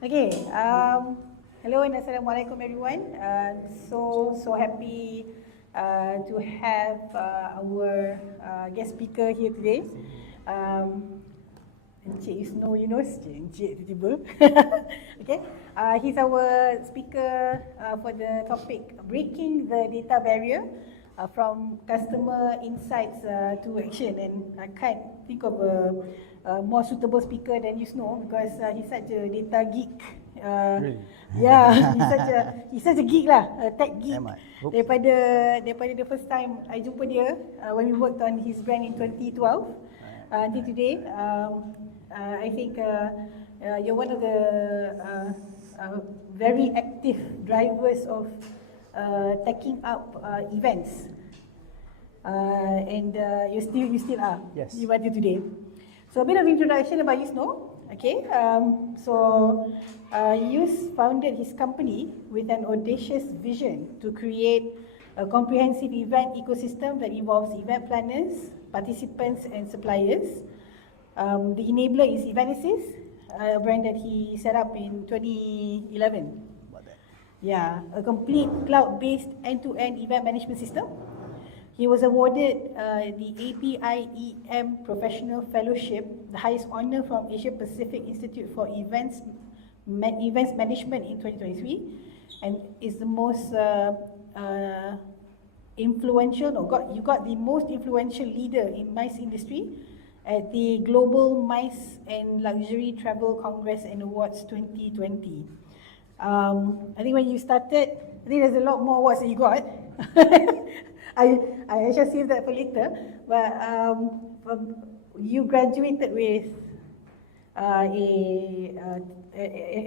Okay. Hello and assalamualaikum everyone. So happy to have our guest speaker here today. Encik Yusno Yunos, Encik tiba-tiba. Okay. He's our speaker for the topic breaking the data barrier from customer insights to action, and I can't think of a more suitable speaker than Yusno because he's such a data geek. Really? Yeah, he's such a geek lah, a tech geek. Daripada the first time I jumpa dia when we worked on his brand in 2012 until today, I think you're one of the very active drivers of taking up events, and you still are. Yes. You until today. So a bit of introduction about Yusno. Okay, Yus founded his company with an audacious vision to create a comprehensive event ecosystem that involves event planners, participants and suppliers. The enabler is Evenesis, a brand that he set up in 2011. Yeah, a complete cloud-based end-to-end event management system. He was awarded the APIEM Professional Fellowship, the highest honor from Asia Pacific Institute for Events Management in 2023, and is the most influential. You got the most influential leader in MICE industry at the Global MICE and Luxury Travel Congress and Awards 2020. I think when you started, I think there's a lot more awards that you got. I shall save that for later. But you graduated with a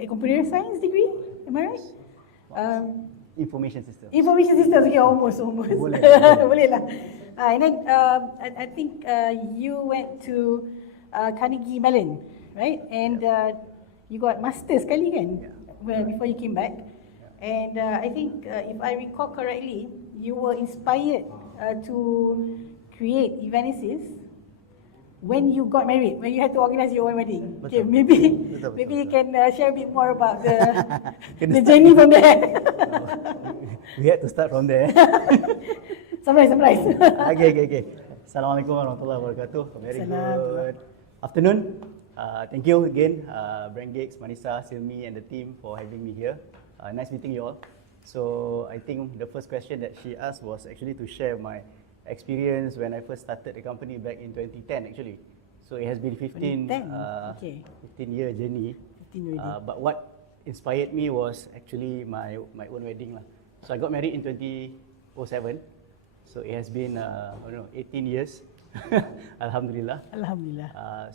computer science degree, am I right? Information systems. Information systems, okay, almost. Boleh. Boleh lah. And then I think you went to Carnegie Mellon, right? And you got master sekali kan? Well, before you came back. And I think if I recall correctly, you were inspired to create Evenesis when you got married, when you had to organize your own wedding. Betul. Okay, maybe Betul. you can share a bit more about the journey from there. We had to start from there. Summarize. Okay. Assalamualaikum warahmatullahi wabarakatuh. Very good afternoon. Thank you again, Brand Geeks, Manisa, Silmi and the team for having me here. Nice meeting you all. So I think the first question that she asked was actually to share my experience when I first started the company back in 2010 actually. So it has been 15 year journey. 15 already. But what inspired me was actually my own wedding lah. So I got married in 2007. So it has been 18 years. Alhamdulillah.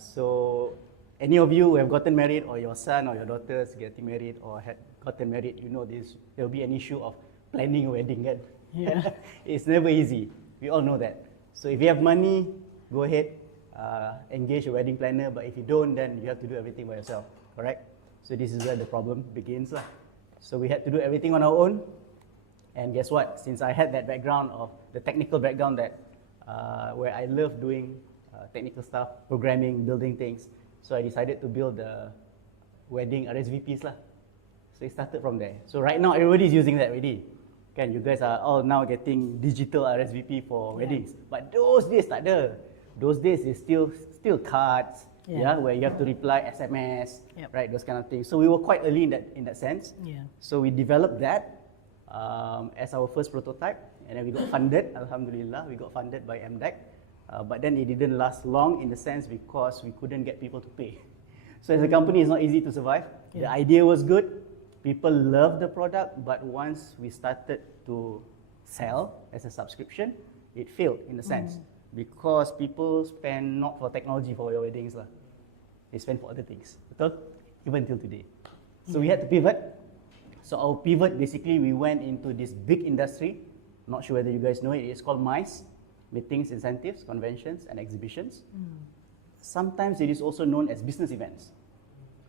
So any of you who have gotten married, or your son or your daughters getting married or had gotten married, you know this, there will be an issue of planning a wedding kan? Yeah. It's never easy. We all know that. So if you have money, go ahead, engage a wedding planner, but if you don't, then you have to do everything by yourself, correct? So this is where the problem begins lah. So we had to do everything on our own, and guess what? Since I had that background of the technical background that where I love doing technical stuff, programming, building things, so I decided to build the wedding RSVPs lah. So it started from there. So right now everybody is using that already. Kan, you guys are all now getting digital RSVP for weddings. But those days tak ada. Those days is still cards, where you have to reply SMS, right? Those kind of things. So we were quite early in that sense. Yeah. So we developed that as our first prototype, and then we got funded. Alhamdulillah, we got funded by MDEC. But then it didn't last long in the sense because we couldn't get people to pay. So as a company, it's not easy to survive. The idea was good. People loved the product, but once we started to sell as a subscription, it failed in a sense because people spend not for technology for your weddings lah. They spend for other things, betul? Even till today. So we had to pivot. So our pivot, basically we went into this big industry. Not sure whether you guys know it. It's called MICE, Meetings, Incentives, Conventions and Exhibitions. Sometimes it is also known as business events.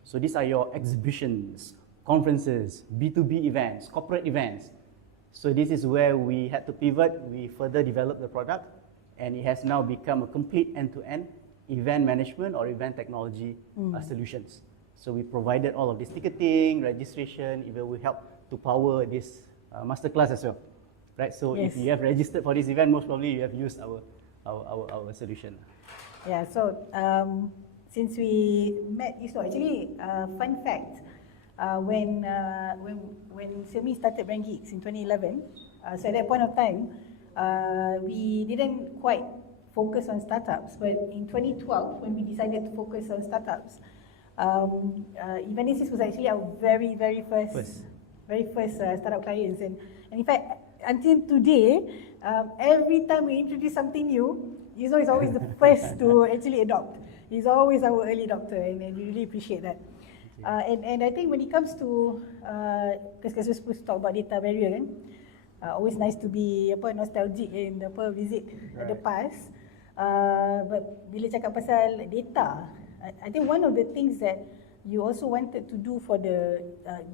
So these are your exhibitions, conferences, B2B events, corporate events. So this is where we had to pivot. We further developed the product, and it has now become a complete end-to-end event management or event technology solutions. So we provided all of this ticketing, registration, even we help to power this masterclass as well, right? So if you have registered for this event, most probably you have used our solution. Yeah, so since we met Yusno, actually, fun fact, when Xiaomi started Brand Geeks in 2011, so at that point of time, we didn't quite focus on startups, but in 2012, when we decided to focus on startups, Evenesis was actually our very first startup clients, and in fact, until today, every time we introduce something new, Yusno is always the first to actually adopt. He's always our early adopter, and we really appreciate that. And I think when it comes to, because we're supposed to talk about data barrier, kan? Always nice to be nostalgic and visit the past. But bila cakap pasal data, I think one of the things that you also wanted to do for the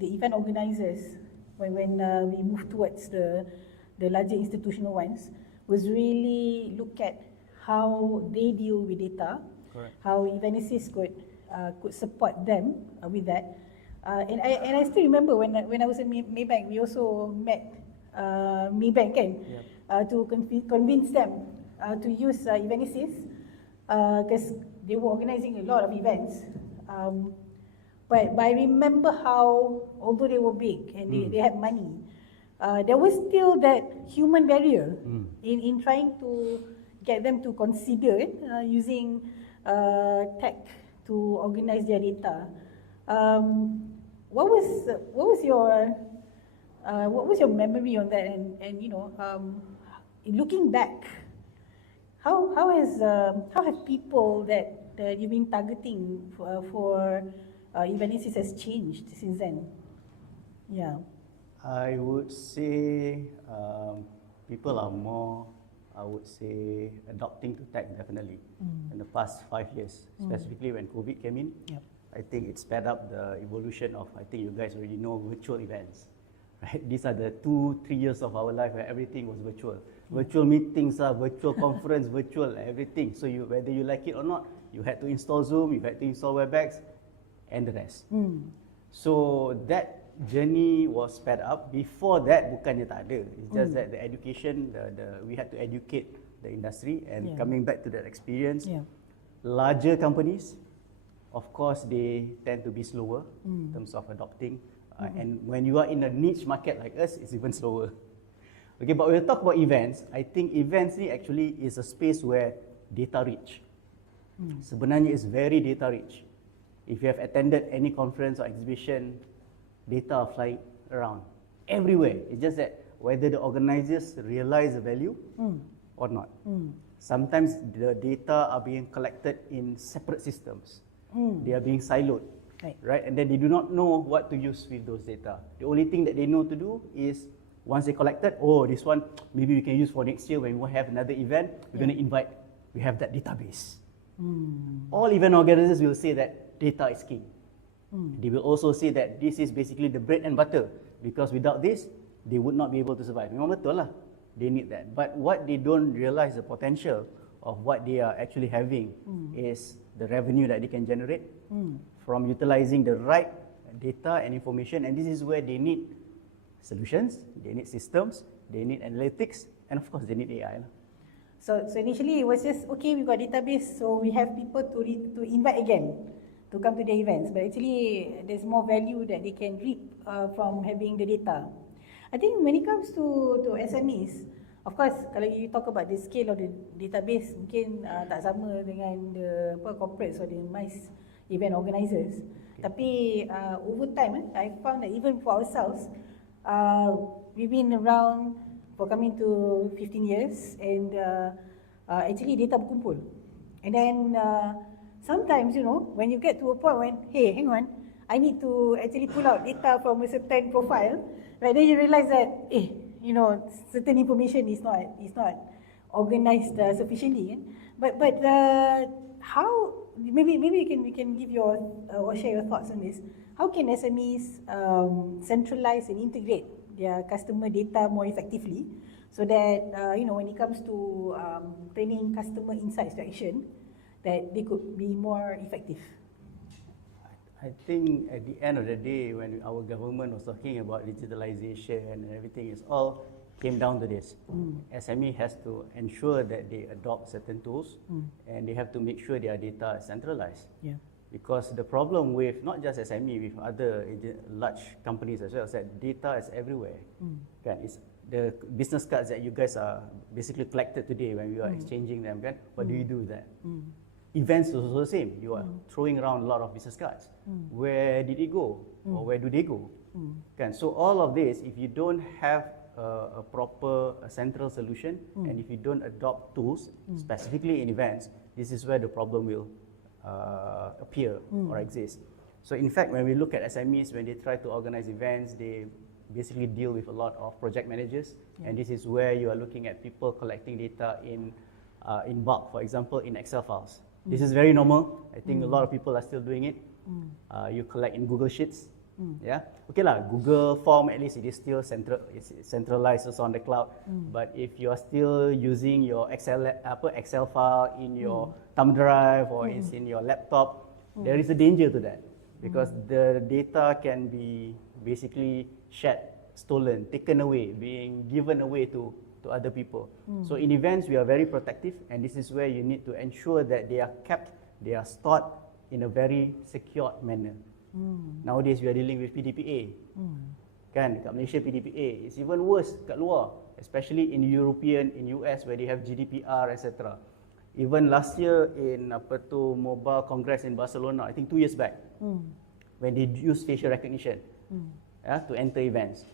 event organisers when we moved towards the larger institutional ones was really look at how they deal with data. Correct. How Evenesis could support them with that. And I still remember when I was in Maybank, we also met Maybank, kan? Yep. To convince them to use Evenesis, because they were organising a lot of events. But I remember how, although they were big and they had money, there was still that human barrier in trying to get them to consider using tech to organize their data. What was your memory on that? And you know, looking back, how have people that you've been targeting for Evenesis has changed since then? Yeah. I would say people are more, I would say, adopting to tech definitely in the past 5 years, specifically when COVID came in. Yep. I think it sped up the evolution of, I think you guys already know, virtual events. Right? These are the 2-3 years of our life where everything was virtual. Virtual meetings, virtual conference, virtual everything. So whether you like it or not, you had to install Zoom, you had to install WebEx, and the rest. So that journey was sped up. Before that, bukannya tak ada. It's just that the education, we had to educate the industry, and coming back to that experience, larger companies, of course, they tend to be slower in terms of adopting. And when you are in a niche market like us, it's even slower. Okay, but when we talk about events, I think events actually is a space where data rich. Sebenarnya is very data rich. If you have attended any conference or exhibition, data are flying around everywhere. It's just that whether the organizers realize the value or not. Sometimes the data are being collected in separate systems. They are being siloed, right? And then they do not know what to use with those data. The only thing that they know to do is once they collected, oh, this one maybe we can use for next year when we have another event. We're going to invite. We have that database. All event organizers will say that data is king. They will also say that this is basically the bread and butter, because without this, they would not be able to survive. Memang betul lah, they need that. But what they don't realize the potential of what they are actually having is the revenue that they can generate from utilizing the right data and information. And this is where they need solutions, they need systems, they need analytics, and of course they need AI. So initially it was just, okay, we got database, so we have people to invite again to come to the events, but actually there's more value that they can reap from having the data. I think when it comes to SMEs, of course, kalau you talk about the scale of the database, mungkin tak sama dengan the corporates or the MICE event organisers. Tapi over time, I found that even for ourselves, we've been around for coming to 15 years, and actually data berkumpul. And then sometimes, you know, when you get to a point when, hey, hang on, I need to actually pull out data from a certain profile, right? Then you realize that, you know, certain information is not organized sufficiently. But how? Maybe we can give your or share your thoughts on this. How can SMEs centralize and integrate their customer data more effectively, so that you know, when it comes to turning customer insights to action, that they could be more effective? I I think at the end of the day, when our government was talking about digitalization and everything, it's all came down to this. SME has to ensure that they adopt certain tools and they have to make sure their data is centralized. Yeah. Because the problem with not just SME, with other large companies as well, is that data is everywhere. Kan? It's the business cards that you guys are basically collected today when we are exchanging them. Kan? What do you do with that? Events is also the same. You are throwing around a lot of business cards. Where did it go? Or where do they go? Kan? So all of this, if you don't have a proper central solution and if you don't adopt tools, specifically in events, this is where the problem will appear or exist. So in fact, when we look at SMEs, when they try to organize events, they basically deal with a lot of project managers, and this is where you are looking at people collecting data in bulk, for example, in Excel files. This is very normal. I think a lot of people are still doing it. You collect in Google Sheets. Yeah, okay lah. Google Form, at least it is still centralized, also on the cloud. But if you are still using your Excel file in your thumb drive or it's in your laptop, there is a danger to that, because the data can be basically shared, stolen, taken away, being given away to other people. So in events, we are very protective, and this is where you need to ensure that they are kept, they are stored in a very secured manner. Nowadays, we are dealing with PDPA. Kan, kat Malaysia PDPA, it's even worse kat luar, especially in European, in US where they have GDPR, etc. Even last year in Mobile Congress in Barcelona, I think 2 years back, when they use facial recognition to enter events,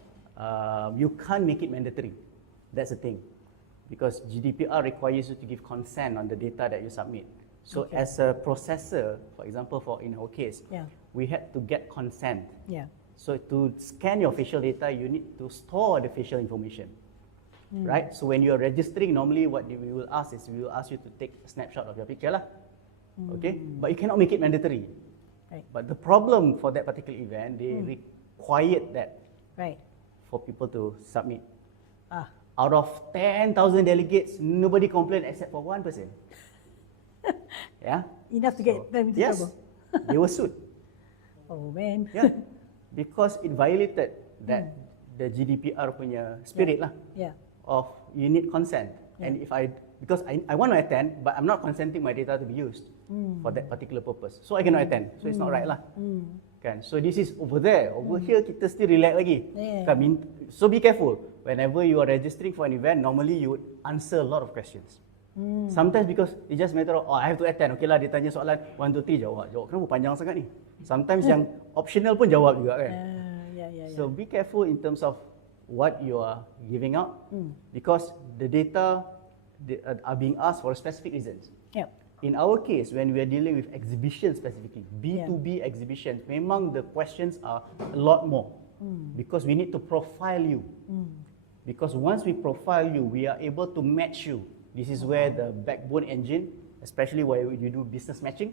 you can't make it mandatory. That's the thing, because GDPR requires you to give consent on the data that you submit. So as a processor, for example, in our case, we had to get consent. So to scan your facial data, you need to store the facial information, right? So when you are registering, normally what we will ask is, we will ask you to take a snapshot of your picture lah. Okay, but you cannot make it mandatory. But the problem for that particular event, they required that for people to submit. Out of 10,000 delegates, nobody complained except for one person. Enough to get them into trouble. They were sued. Oh man. Because it violated that the GDPR punya spirit lah. Of you need consent. And because I want to attend, but I'm not consenting my data to be used for that particular purpose, so I cannot attend. So it's not right lah. Kan? So this is over there. Over here kita still relax lagi. So be careful. Whenever you are registering for an event, normally you would answer a lot of questions. Sometimes because it's just matter of, I have to attend. Okay lah, dia tanya soalan 1, 2, 3, jawab. Kenapa panjang sangat ni? Sometimes yang optional pun jawab juga kan. So be careful in terms of what you are giving out, because the data are being asked for specific reasons. In our case, when we are dealing with exhibitions specifically, B2B exhibitions, memang the questions are a lot more, because we need to profile you. Because once we profile you, we are able to match you. This is where the backbone engine, especially where you do business matching.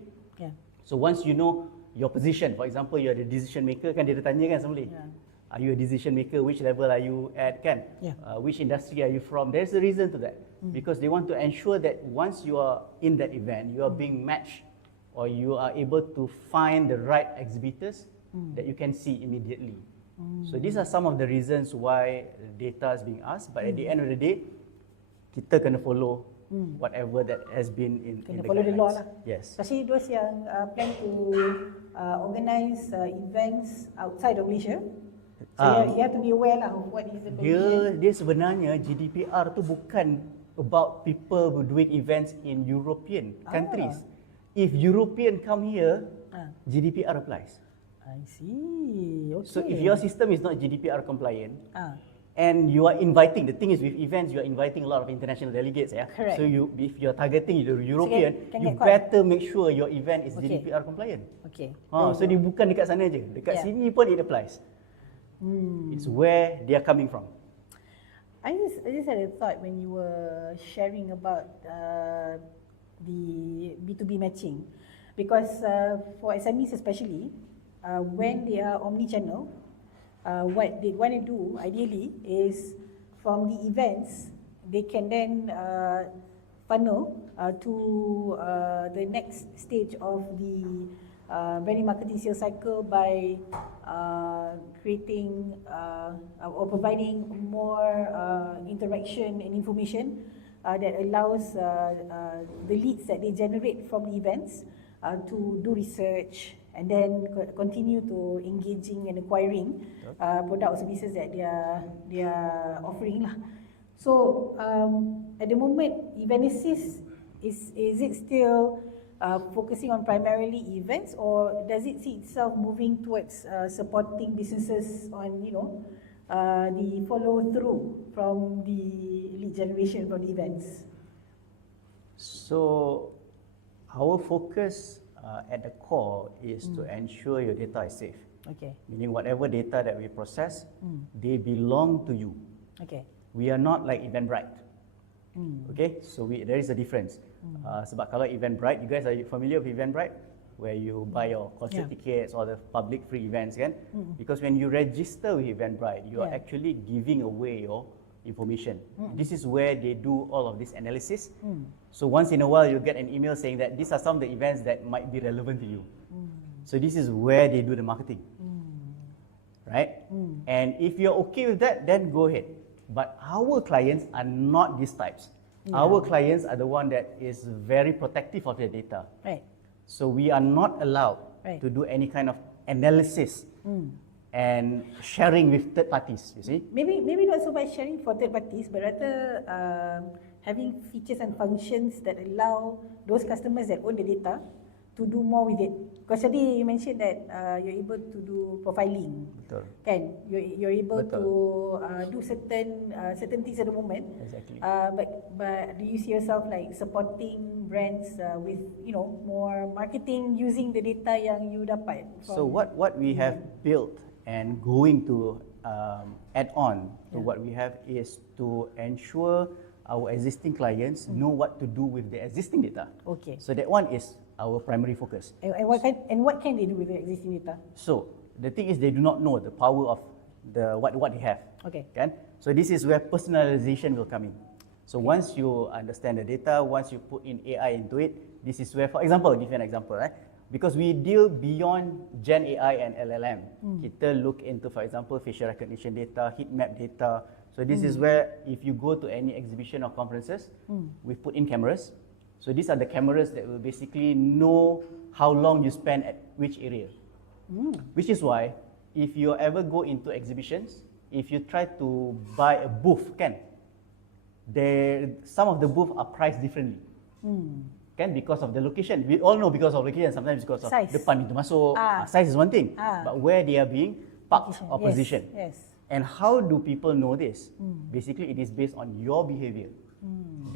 So once you know your position, for example, you are the decision maker, kan dia tanya kan somebody, are you a decision maker, which level are you at, kan? Which industry are you from? There's a reason to that. Because they want to ensure that once you are in that event, you are being matched, or you are able to find the right exhibitors that you can see immediately. So these are some of the reasons why data is being asked, but at the end of the day, kita kena follow whatever that has been in the follow the law lah. Yes. Especially those yang plan to organize events outside of Malaysia. So you have to be aware lah of what is the provision. Dia sebenarnya GDPR tu bukan about people who doing events in European countries. If European come here, GDPR applies. I see. Okay. So if your system is not GDPR compliant, and you are inviting, the thing is with events, you are inviting a lot of international delegates. Correct. So if you are targeting the European, you better make sure your event is GDPR compliant. So dia bukan dekat sana je, dekat sini pun it applies. It's where they are coming from. I just had a thought when you were sharing about the B2B matching, because for SMEs especially, when they are omni-channel, what they want to do ideally is from the events, they can then funnel to the next stage of the branding marketing sales cycle by creating or providing more interaction and information that allows the leads that they generate from the events to do research and then continue to engaging and acquiring product or services that they are offering lah. So at the moment, Evenesis is it still focusing on primarily events, or does it see itself moving towards supporting businesses on the follow through from the lead generation from the events? So our focus at the core is to ensure your data is safe. Okay. Meaning whatever data that we process, they belong to you. Okay. We are not like Eventbrite. Okay, so there is a difference. Sebab kalau Eventbrite, you guys are familiar with Eventbrite, where you buy your concert tickets or the public free events, kan? Because when you register with Eventbrite, you are actually giving away your information. This is where they do all of this analysis. So once in a while, you get an email saying that these are some of the events that might be relevant to you. So this is where they do the marketing, right? And if you're okay with that, then go ahead. But our clients are not these types. Our clients are the one that is very protective of their data. Right. So we are not allowed to do any kind of analysis and sharing with third parties, you see. Maybe not so much sharing for third parties, but rather having features and functions that allow those customers that own the data to do more with it. Because tadi you mentioned that you're able to do profiling. Betul. Kan? You're able Betul. to do certain things at the moment. Exactly. But do you see yourself like supporting brands with more marketing using the data yang you dapat? So what we have built and going to add on to what we have is to ensure our existing clients know what to do with the existing data. Okay. So that one is our primary focus. And what can they do with the existing data? So the thing is, they do not know the power of what they have. Okay. Kan? So this is where personalization will come in. So once you understand the data, once you put in AI into it, this is where, for example, I'll give you an example, right? Because we deal beyond Gen AI and LLM. Kita look into, for example, facial recognition data, heat map data. So this is where if you go to any exhibition or conferences, we put in cameras. So these are the cameras that will basically know how long you spend at which area. Which is why, if you ever go into exhibitions, if you try to buy a booth, some of the booths are priced differently. Because of the location. We all know because of location, sometimes because of size. Depan pintu masuk. Size is one thing, but where they are being parked or Yes, positioned. yes. And how do people know this? Basically, it is based on your behavior.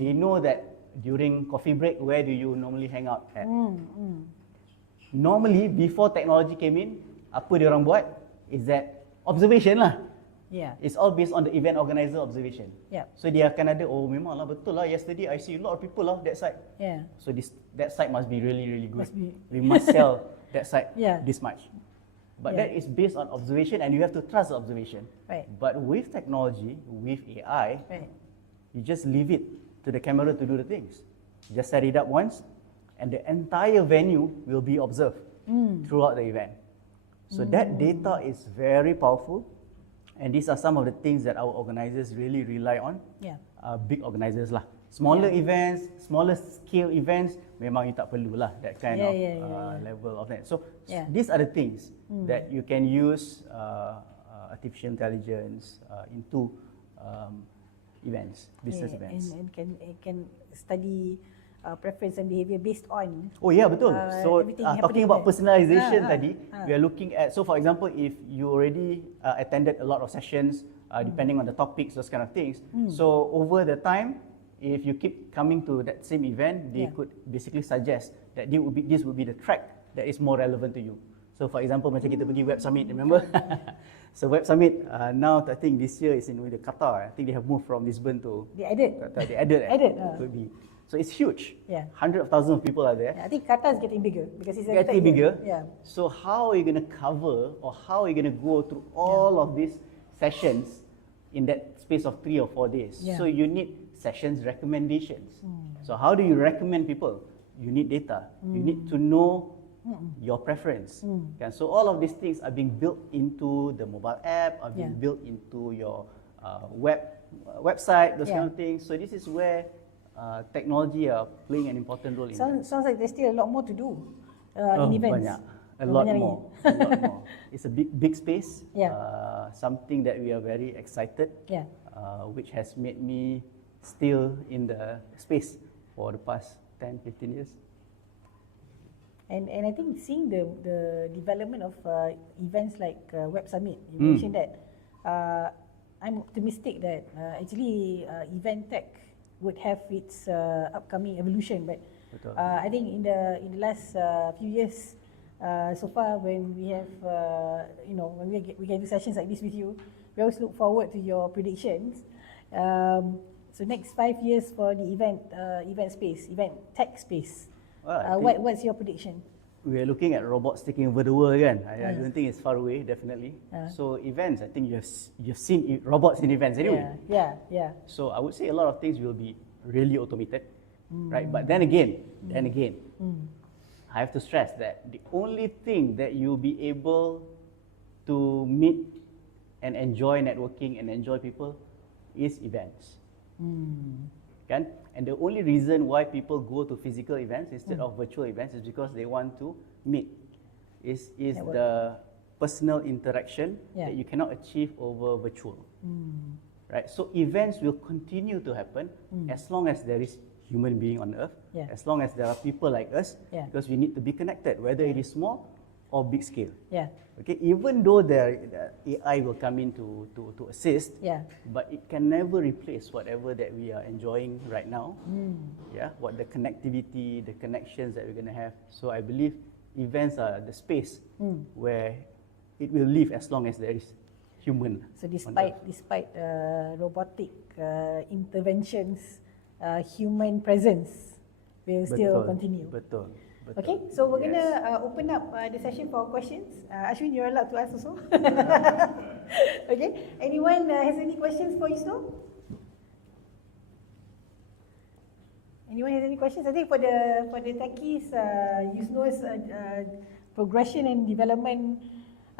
They know that during coffee break, where do you normally hang out at? Normally, before technology came in, apa dia orang buat is that observation lah. Yeah. It's all based on the event organizer observation. Yeah. So dia akan ada, oh memanglah betul lah, yesterday I see a lot of people lah that side. Yeah. So that site must be really, really good. Must be. We must sell that site this much. But Yeah. that is based on observation, and you have to trust the observation. Right. But with technology, with AI, you just leave it to the camera to do the things. Just set it up once, and the entire venue will be observed throughout the event. So that data is very powerful, and these are some of the things that our organizers really rely on. Yeah. Big organizers lah. Smaller events, smaller scale events, memang you tak perlu lah that kind of level of that. So these are the things that you can use artificial intelligence into events, business events. And can study preference and behavior based on. Oh yeah, betul. So talking about personalization tadi, we are looking at, so for example, if you already attended a lot of sessions, depending on the topics, those kind of things. So over the time, if you keep coming to that same event, they could basically suggest that this would be the track that is more relevant to you. So for example, macam kita pergi Web Summit, remember? So Web Summit, now I think this year is in Qatar. I think they have moved from Lisbon to... They added. They added. Could be. So it's huge. Yeah. Hundreds of thousands of people are there. Yeah, I think Qatar is getting bigger because it's getting bigger. Yeah. So how are you going to cover, or how are you going to go through all of these sessions in that space of 3 or 4 days? Yeah. So you need sessions recommendations. So how do you recommend people? You need data. You need to know your preference. Kan? So all of these things are being built into the mobile app, are being built into your website, those kind of things. So this is where technology are playing an important role in that. Sounds like there's still a lot more to do in events. Banyak. A lot more. A lot more. It's a big space. Yeah. Something that we are very excited. Yeah. Which has made me still in the space for the past 10, 15 years. And I think seeing the development of events like Web Summit, you mentioned that, I'm optimistic that actually event tech would have its upcoming evolution. But I think in the last few years, so far when we have, when we get do sessions like this with you, we always look forward to your predictions. So next 5 years for the event tech space. What's your prediction? We are looking at robots taking over the world again. I don't think it's far away, definitely. So events, I think you've seen robots in events anyway. Yeah. So I would say a lot of things will be really automated, right? But then again, I have to stress that the only thing that you'll be able to meet and enjoy networking and enjoy people is events. Kan? And the only reason why people go to physical events instead of virtual events is because they want to meet. Is the personal interaction that you cannot achieve over virtual. Right? So events will continue to happen as long as there is human being on earth, as long as there are people like us, because we need to be connected, whether it is small or big scale. Okay, even though the AI will come in to assist, but it can never replace whatever that we are enjoying right now. What the connectivity, the connections that we're going to have. So I believe events are the space where it will live as long as there is human. So despite robotic interventions, human presence will still continue. Betul. Okay, so we're gonna open up the session for questions. Ashwin, you're allowed to ask also. Okay, anyone has any questions for Yusno? Anyone has any questions? I think for the techies, Yusno's progression and development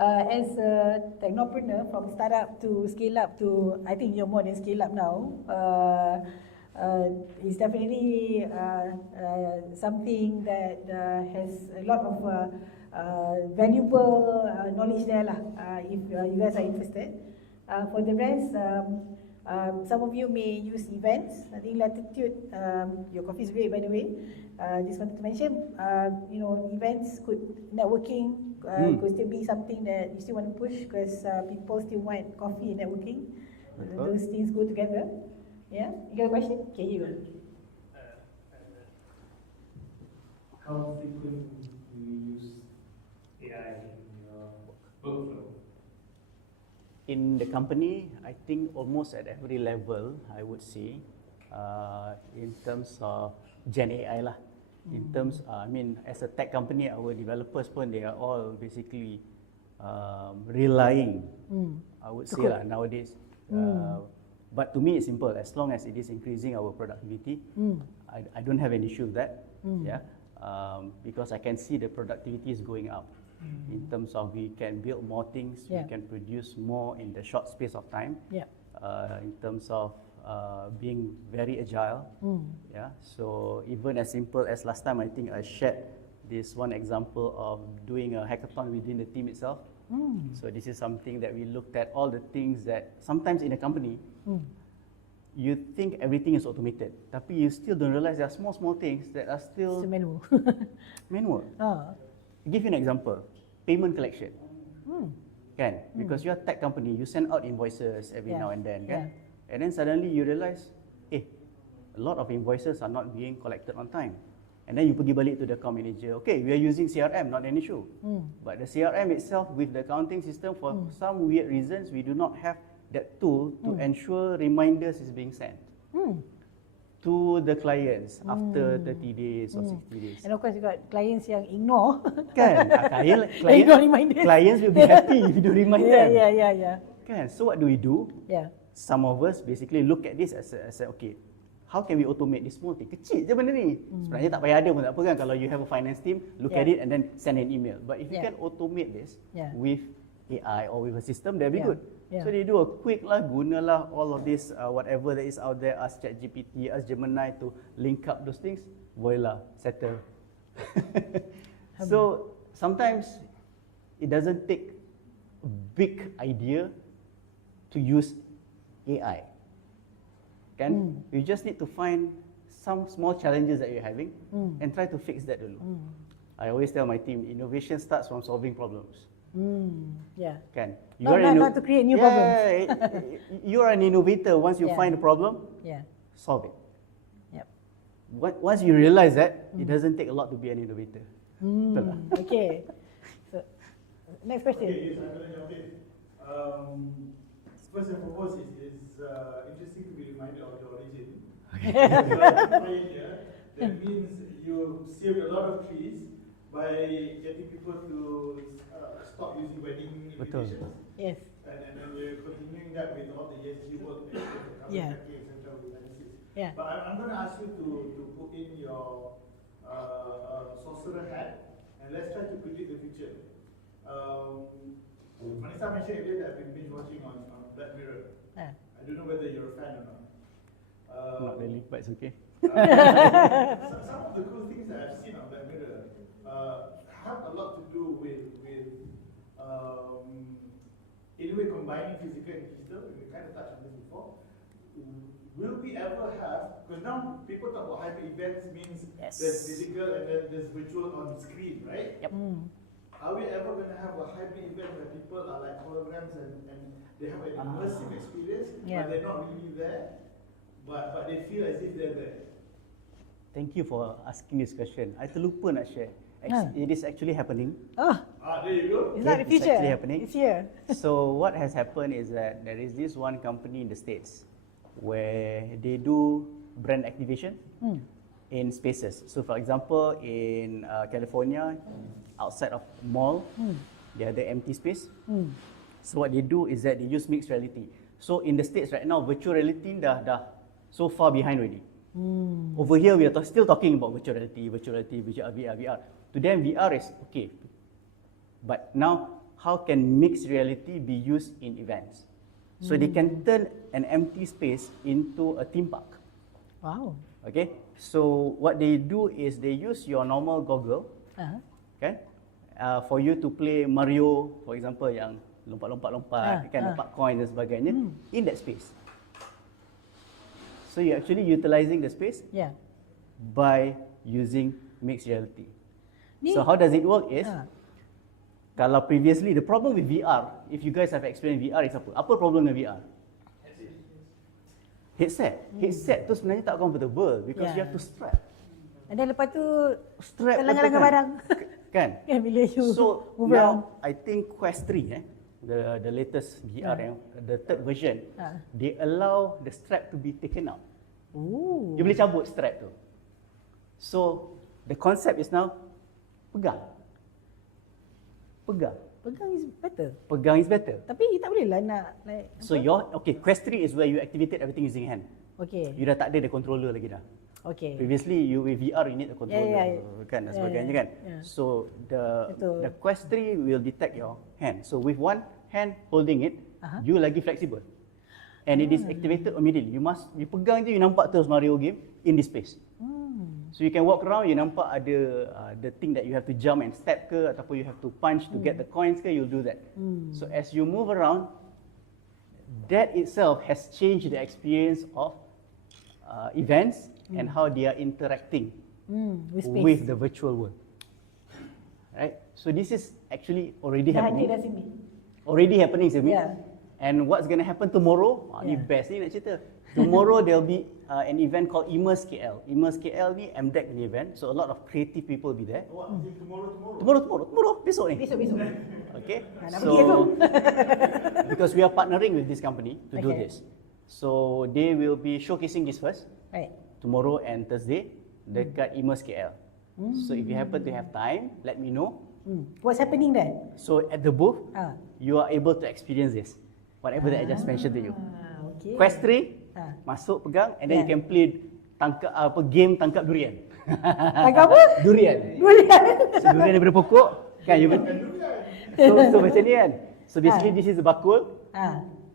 as a technopreneur from startup to scale up to, I think you're more than scale up now. Is definitely something that has a lot of valuable knowledge there lah, if you guys are interested. For the rest, some of you may use events. I think Latitude, your coffee is great by the way. Just wanted to mention, events networking could still be something that you still want to push because people still want coffee and networking. Those things go together. Yeah, you got a question? Okay, you go. How frequently do you use AI in your workflow? In the company, I think almost at every level, I would say, in terms of Gen AI lah. In terms, as a tech company, our developers pun, they are all basically relying, I would say lah, nowadays. But to me, it's simple. As long as it is increasing our productivity, I don't have an issue with that. Because I can see the productivity is going up. In terms of we can build more things, we can produce more in the short space of time. In terms of being very agile. So even as simple as last time, I think I shared this one example of doing a hackathon within the team itself. So this is something that we looked at all the things that sometimes in a company, you think everything is automated, tapi you still don't realize there are small things that are still manual. I'll give you an example, payment collection. Kan? Because you're a tech company, you send out invoices every now and then, kan? And then suddenly you realize, a lot of invoices are not being collected on time. And then you pergi balik to the account manager, okay, we are using CRM, not an issue. But the CRM itself with the accounting system, for some weird reasons, we do not have that tool to ensure reminders is being sent to the clients after 30 days or 60 days. And of course you got clients yang ignore. Kan? Clients will be happy if you do remind them. Yeah. Kan? So what do we do? Some of us basically look at this as a okay, how can we automate this small thing? Kecil je benda ni. Sebenarnya tak payah ada pun tak apa kan, kalau you have a finance team, look at it and then send an email. But if you can automate this with AI or with a system, that'll be good. So they do a quick lah, gunalah all of this, whatever that is out there, ask ChatGPT, ask Gemini to link up those things, voila, settle. So sometimes it doesn't take a big idea to use AI. Kan? You just need to find some small challenges that you're having and try to fix that dulu. I always tell my team, innovation starts from solving problems. Kan? Not to create new problems. You are an innovator. Once you find a problem, solve it. Once you realize that, it doesn't take a lot to be an innovator. Okay. So, next question. Okay, yes, I'm going to jump in. First and foremost, it's interesting to be reminded of your origin. Pioneer, that means you saved a lot of trees by getting people to stop using wedding invitations. Yes. And then you're continuing that with all the ESG work and carbon tracking, etc. with Evenesis. But I'm going to ask you to put in your sorcerer hat and let's try to predict the future. Manisa mentioned earlier that I've been binge watching on Black Mirror. I don't know whether you're a fan or not. Not really, but it's okay. Some of the cool things that I've seen on Black Mirror have a lot to do with in a way combining physical and digital. We kind of touched on this before. Will we ever have, because now people talk about hyper events means there's physical and then there's virtual on screen, right? Are we ever going to have a hybrid event where people are like holograms and they have an immersive experience, but they're not really there, but they feel as if they're there? Thank you for asking this question. I terlupa nak share. It is actually happening. There you go. It's not the future. It's actually happening. It's here. So what has happened is that there is this one company in the States where they do brand activation in spaces. So for example, in California, outside of mall, they have the empty space. So what they do is that they use mixed reality. So in the States right now, virtual reality dah so far behind already. Over here, we are still talking about virtual reality, VR. To them, VR is okay. But now, how can mixed reality be used in events? So they can turn an empty space into a theme park. Wow. Okay, so what they do is they use your normal goggle, okay, for you to play Mario, for example, yang lompat-lompat, kan, dapat coin dan sebagainya, in that space. So you're actually utilizing the space by using mixed reality. So how does it work is, kalau previously, the problem with VR, if you guys have experienced VR is apa? Apa problem dengan VR? Headset tu sebenarnya tak comfortable because you have to strap. And then lepas tu Strap langgar-langgar barang. Kan? Bila you So move around. now I think Quest 3, the latest VR, the third version, they allow the strap to be taken out. Ooh. You boleh cabut strap tu. So the concept is now pegang. Pegang is better. Pegang is better. Tapi tak boleh lah nak like So Quest 3 is where you activated everything using hand. Okay. You dah tak ada the controller lagi dah. Okay. Previously you with VR you need a controller kan dan sebagainya kan. So the Quest 3 will detect your hand. So with one hand holding it, you lagi flexible. And it is activated immediately. You pegang je you nampak terus Mario game in this space. So you can walk around, you nampak ada the thing that you have to jump and step ke ataupun you have to punch to get the coins ke, you'll do that. So as you move around, that itself has changed the experience of events and how they are interacting with the virtual world. Right? So this is actually already happening. Already happening, Simi. And what's going to happen tomorrow? Ni best ni nak cerita. Tomorrow there'll be an event called Immerse KL. Immerse KL ni MDEC ni event, so a lot of creative people will be there. Tomorrow, besok ni. Besok. Okay. So because we are partnering with this company to do this, so they will be showcasing this first. Right. Tomorrow and Thursday dekat Immerse KL. So if you happen to have time, let me know. What's happening there? So at the booth, you are able to experience this, whatever that I just mentioned to you. Okay. Quest 3, masuk pegang, and then you can play game tangkap durian. Tangkap apa? Durian. Durian. So durian daripada pokok kan you so macam ni kan. So basically this is the bakul.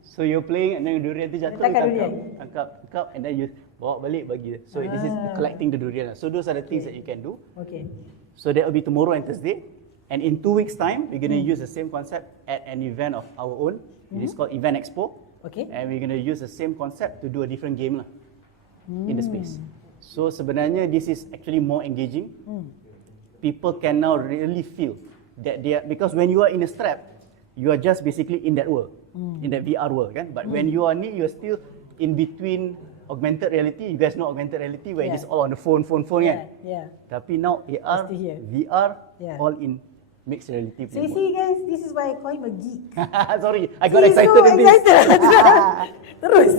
So you're playing and then durian tu jatuh, tangkap and then you bawa balik bagi. So this is collecting the durian. So those are the things that you can do. Okay. So that will be tomorrow and Thursday. And in 2 weeks time, we're going to use the same concept at an event of our own. It is called Event Expo. Okay. And we're going to use the same concept to do a different game lah in the space. So sebenarnya this is actually more engaging. People can now really feel that they are, because when you are in a strap, you are just basically in that world, in that VR world kan. But when you are you're still in between augmented reality. You guys know augmented reality where it is all on the phone kan. Tapi now AR, VR, all in mixed reality. So you see guys, this is why I call him a geek. Sorry, I got excited with this. Terus.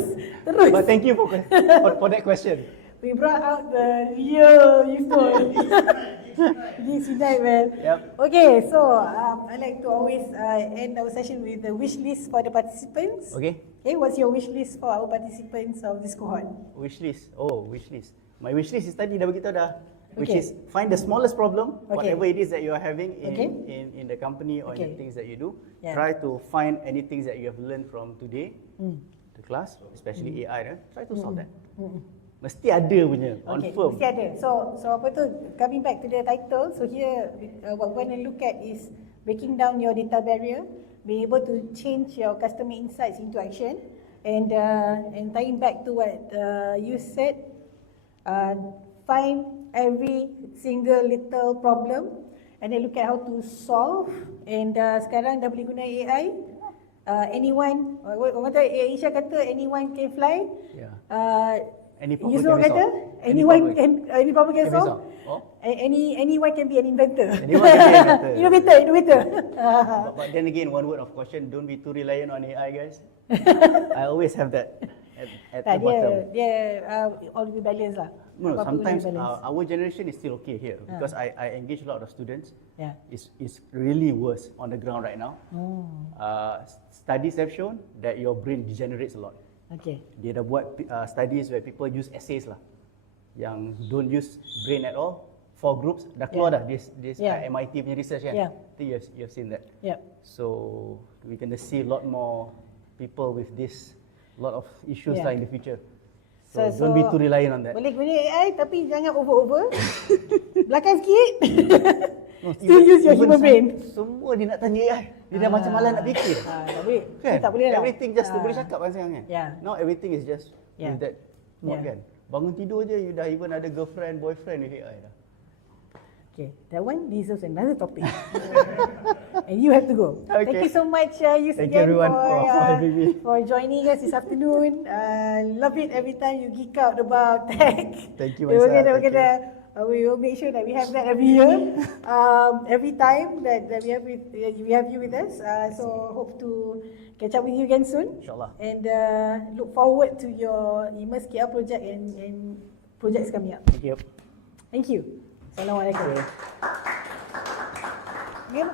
But thank you for that question. We brought out the real Yusno. Geeks unite, man. Yep. Okay, so I like to always end our session with the wish list for the participants. Okay. Okay, what's your wish list for our participants of this cohort? Wish list. Oh, wish list. My wish list is tadi dah beritahu dah. Which is find the smallest problem, whatever it is that you are having in the company or in the things that you do. Try to find any things that you have learned from today, the class, especially AI. Try to solve that. Mesti ada punya, confirm. Mesti ada. So apa tu, coming back to the title, so here what we're going to look at is breaking down your data barrier, being able to change your customer insights into action, and tying back to what you said, find every single little problem and then look at how to solve. And sekarang dah boleh guna AI. Anyone, Aisha kata anyone can fly. Any problem Yusno can be kata solved. any problem can solve. Anyone can be an inventor. Anyone can be an inventor. Innovator. But then again, one word of caution: don't be too reliant on AI, guys. I always have that at the bottom. Dia all be balanced lah. No, sometimes our generation is still okay here because I engage a lot of students. It's really worse on the ground right now. Studies have shown that your brain degenerates a lot. Okay. Dia dah buat studies where people use essays lah, yang don't use brain at all. 4 groups dah keluar dah this MIT punya research kan. You have seen that. So we can see a lot more people with this, lot of issues lah in the future. So don't be too reliant on that. Boleh guna AI tapi jangan over. Belakang sikit. No, Still use your human brain. Semua dia nak tanya AI. Dia dah macam malas nak fikir. Tak boleh. Kan? Tak boleh lah. Everything just boleh cakap kan sekarang kan. Now everything is just with that mode kan. Bangun tidur je you dah even ada girlfriend, boyfriend with AI dah. Okay, that one deserves another topic. And you have to go. Okay. Thank you so much, Yus, Thank you everyone for having me. for joining us this afternoon. Love it every time you geek out about tech. Thank you, Marisa. We will make sure that we have that every year, every time that we have you with us. So hope to catch up with you again soon. InsyaAllah. And look forward to your Immerse KL project and projects coming up. Thank you. Thank you. Assalamualaikum. Okay.